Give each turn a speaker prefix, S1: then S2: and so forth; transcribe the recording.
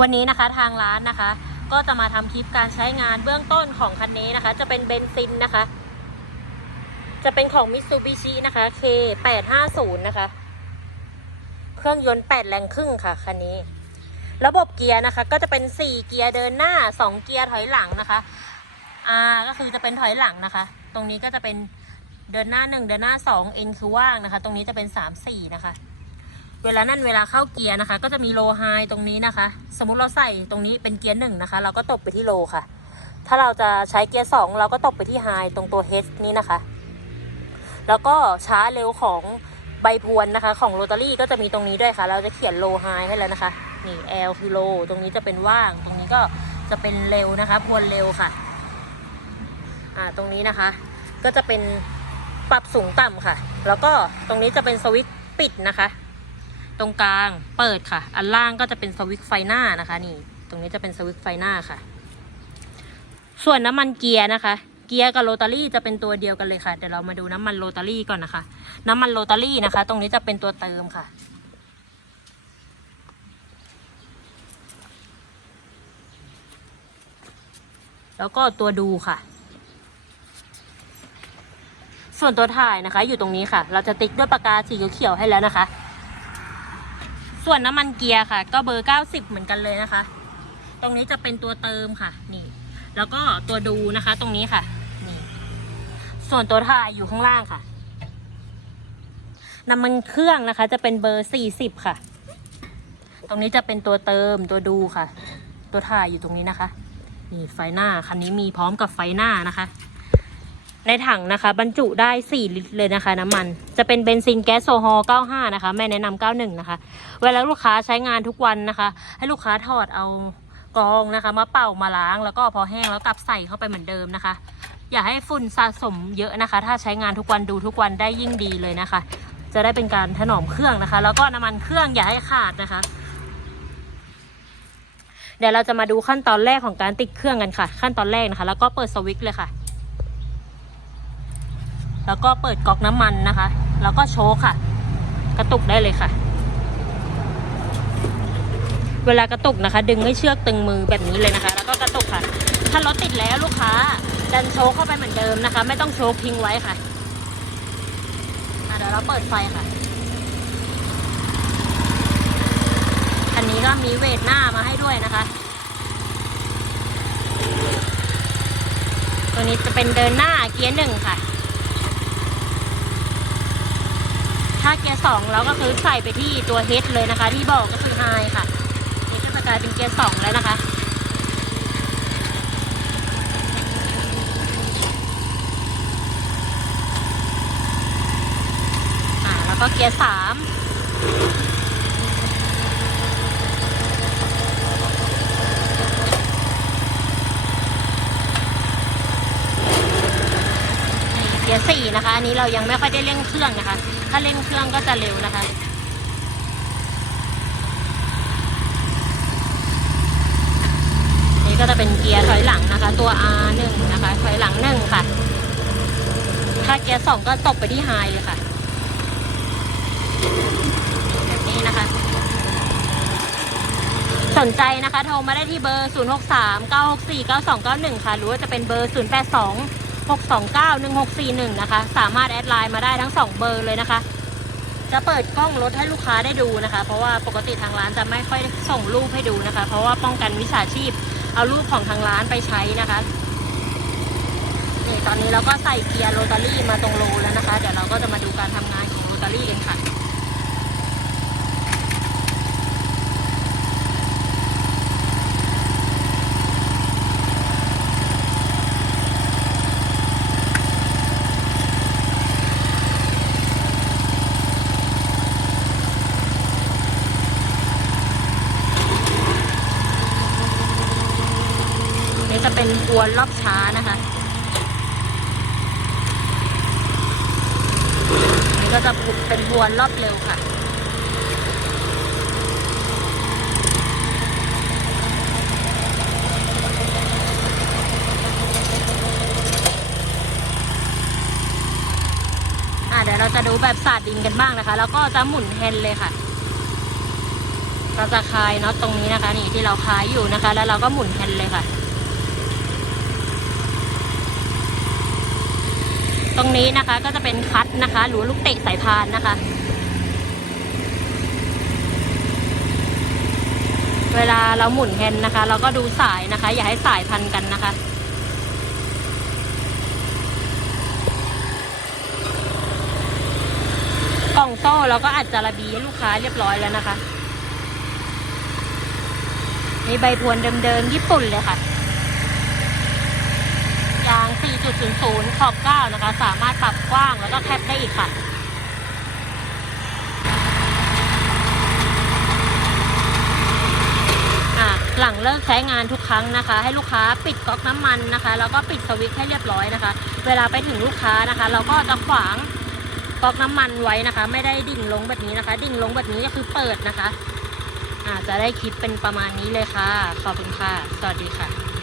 S1: วันนี้นะคะทางร้านนะคะ ก็จะมาทำคลิปการใช้งานเบื้องต้นของคันนี้นะคะ จะเป็นเบนซินนะคะ จะเป็นของ Mitsubishi นะคะ K850 นะคะ เครื่องยนต์ 8 แรงครึ่งค่ะคันนี้ ระบบเกียร์นะคะ ก็จะเป็น 4 เกียร์เดินหน้า 2 เกียร์ถอยหลังนะคะอ่าก็คือจะเป็นถอยหลังนะคะ ตรงนี้ก็จะเป็นเดินหน้า 1 เดินหน้า 2 N คือว่างนะคะ ตรงนี้จะเป็น 3 4 นะคะ เวลานั่นเวลาเข้าเกียร์นะคะ ก็จะมีโลไฮตรงนี้นะคะ สมมุติเราใส่ตรงนี้เป็นเกียร์หนึ่งนะคะ เราก็ตกไปที่โลค่ะ ถ้าเราจะใช้เกียร์สองเราก็ตกไปที่ไฮตรงตัว H นี้นะคะ แล้วก็ช้าเร็วของใบพวนนะคะ ของโรตารี่ก็จะมีตรงนี้ด้วยค่ะ เราจะเขียนโลไฮให้แล้วนะคะนี่ L คือโลตรงนี้จะเป็นว่าง ตรงนี้ก็จะเป็นเร็วนะคะ พวนเร็วค่ะอ่าตรงนี้นะคะ ก็จะเป็นปรับสูงต่ำค่ะ แล้วก็ตรงนี้จะเป็นสวิตช์ปิดนะคะ ตรงกลางเปิดค่ะ อันล่างก็จะเป็นสวิตช์ไฟหน้านะคะ นี่ ตรงนี้จะเป็นสวิตช์ไฟหน้าค่ะ ส่วนน้ำมันเกียร์นะคะ เกียร์กับโรตารี่จะเป็นตัวเดียวกันเลยค่ะ เดี๋ยวเรามาดูน้ำมันโรตารี่ก่อนนะคะ น้ำมันโรตารี่นะคะ ตรงนี้จะเป็นตัวเติมค่ะแล้วก็ตัวดูค่ะ ส่วนตัวถ่ายนะคะ อยู่ตรงนี้ค่ะ เราจะติ๊กด้วยปากกาสีเขียวให้แล้วนะคะ ส่วนน้ำมันเกียร์ค่ะ ก็เบอร์ 90 เหมือนกันเลยนะคะ ตรงนี้จะเป็นตัวเติมค่ะ นี่ แล้วก็ตัวดูนะคะ ตรงนี้ค่ะ นี่ ส่วนตัวถ่ายอยู่ข้างล่างค่ะ น้ำมันเครื่องนะคะ จะเป็นเบอร์ 40 ค่ะ ตรงนี้จะเป็นตัวเติมตัวดูค่ะ ตัวถ่ายอยู่ตรงนี้นะคะ นี่ไฟหน้าคันนี้มีพร้อมกับไฟหน้านะคะ ในถังนะคะ บรรจุได้ 4 ลิตรเลยนะคะ น้ำมันจะเป็นเบนซินแก๊สโซฮอล์95 นะคะไม่แนะนำ91 นะคะ เวลาลูกค้าใช้งานทุกวันนะคะ ให้ลูกค้าถอดเอากองนะคะ มาเป่ามาล้าง แล้วก็พอแห้งแล้วกลับใส่เข้าไปเหมือนเดิมนะคะ อย่าให้ฝุ่นสะสมเยอะนะคะ ถ้าใช้งานทุกวันดูทุกวันได้ยิ่งดีเลยนะคะ จะได้เป็นการถนอมเครื่องนะคะ แล้วก็น้ำมันเครื่องอย่าให้ขาดนะคะเดี๋ยวเราจะมาดูขั้นตอนแรกของการติดเครื่องกันค่ะ ขั้นตอนแรกนะคะ แล้วก็เปิดสวิตช์เลยค่ะ แล้วก็เปิดก๊อกน้ำมันนะคะ แล้วก็โชว์ค่ะ กระตุกได้เลยค่ะ เวลากระตุกนะคะ ดึงให้เชือกตึงมือแบบนี้เลยนะคะ แล้วก็กระตุกค่ะ ถ้ารถติดแล้วลูกค้า ดันโชว์เข้าไปเหมือนเดิมนะคะ ไม่ต้องโชว์พิงไว้ค่ะอะเดี๋ยวเราเปิดไฟค่ะคันนี้ก็มีเวทหน้ามาให้ด้วยนะคะ ตัวนี้จะเป็นเดินหน้าเกียร์หนึ่งค่ะ ถ้าเกียร์สองแล้วก็คือใส่ไปที่ตัวเฮดเลยนะคะ ที่บอกก็คือไฮค่ะนี่ก็จะกลายเป็นเกียร์สองแล้วนะคะแล้วก็เกียร์สามนี่เกียร์สี่ นะคะ อันนี้เรายังไม่ค่อยได้เร่งเครื่องนะคะ ถ้าเร่งเครื่องก็จะเร็วนะคะนี่ก็จะเป็นเกียร์ถอยหลังนะคะ ตัว R1 นะคะถอยหลังหนึ่งค่ะ ถ้าเกียร์สองก็ตกไปที่ไฮเลยค่ะแบบนี้นะคะ สนใจนะคะโทรมาได้ที่เบอร์ 0 6 3 9 6 4 9 2 9 1 ค่ะ หรือว่าจะเป็นเบอร์ 0 6 2 9 1 6 4 1 นะคะ สามารถแอดไลน์มาได้ทั้ง 2 เบอร์เลยนะคะ จะเปิดกล้องรถให้ลูกค้าได้ดูนะคะ เพราะว่าปกติทางร้านจะไม่ค่อยส่งรูปให้ดูนะคะ เพราะว่าป้องกันวิชาชีพ เอารูปของทางร้านไปใช้นะคะนี่ตอนนี้เราก็ใส่เกียร์โรตารี่มาตรงโลแล้วนะคะ เดี๋ยวเราก็จะมาดูการทำงานของโรตารี่กันค่ะ นี่จะเป็นพวนรอบช้านะคะนี่ก็จะเป็นพวนรอบเร็วค่ะอะเดี๋ยวเราจะดูแบบสาดดินกันบ้างนะคะ แล้วก็จะหมุนแฮนด์เลยค่ะ เราจะคลายน็อตตรงนี้นะคะ นี่ที่เราคลายอยู่นะคะ แล้วเราก็หมุนแฮนด์เลยค่ะ ตรงนี้นะคะก็จะเป็นคัตนะคะ หรือลูกเตะสายพานนะคะ เวลาเราหมุนแฮนนะคะ เราก็ดูสายนะคะ อย่าให้สายพันกันนะคะกล่องโซ่เราก็อัดจาระบีให้ลูกค้าเรียบร้อยแล้วนะคะนี่ใบพวนเดิมๆญี่ปุ่นเลยค่ะ ยาง 4.00 ขอบ 9 นะคะ สามารถปรับกว้างแล้วก็แคบได้อีกค่ะหลังเลิกใช้งานทุกครั้งนะคะ ให้ลูกค้าปิดก๊อกน้ำมันนะคะ แล้วก็ปิดสวิตช์ให้เรียบร้อยนะคะ เวลาไปถึงลูกค้านะคะ เราก็จะขวางก๊อกน้ำมันไว้นะคะ ไม่ได้ดิ่งลงแบบนี้นะคะ ดิ่งลงแบบนี้ก็คือเปิดนะคะอ่าจะได้คลิปเป็นประมาณนี้เลยค่ะ ขอบคุณค่ะ สวัสดีค่ะ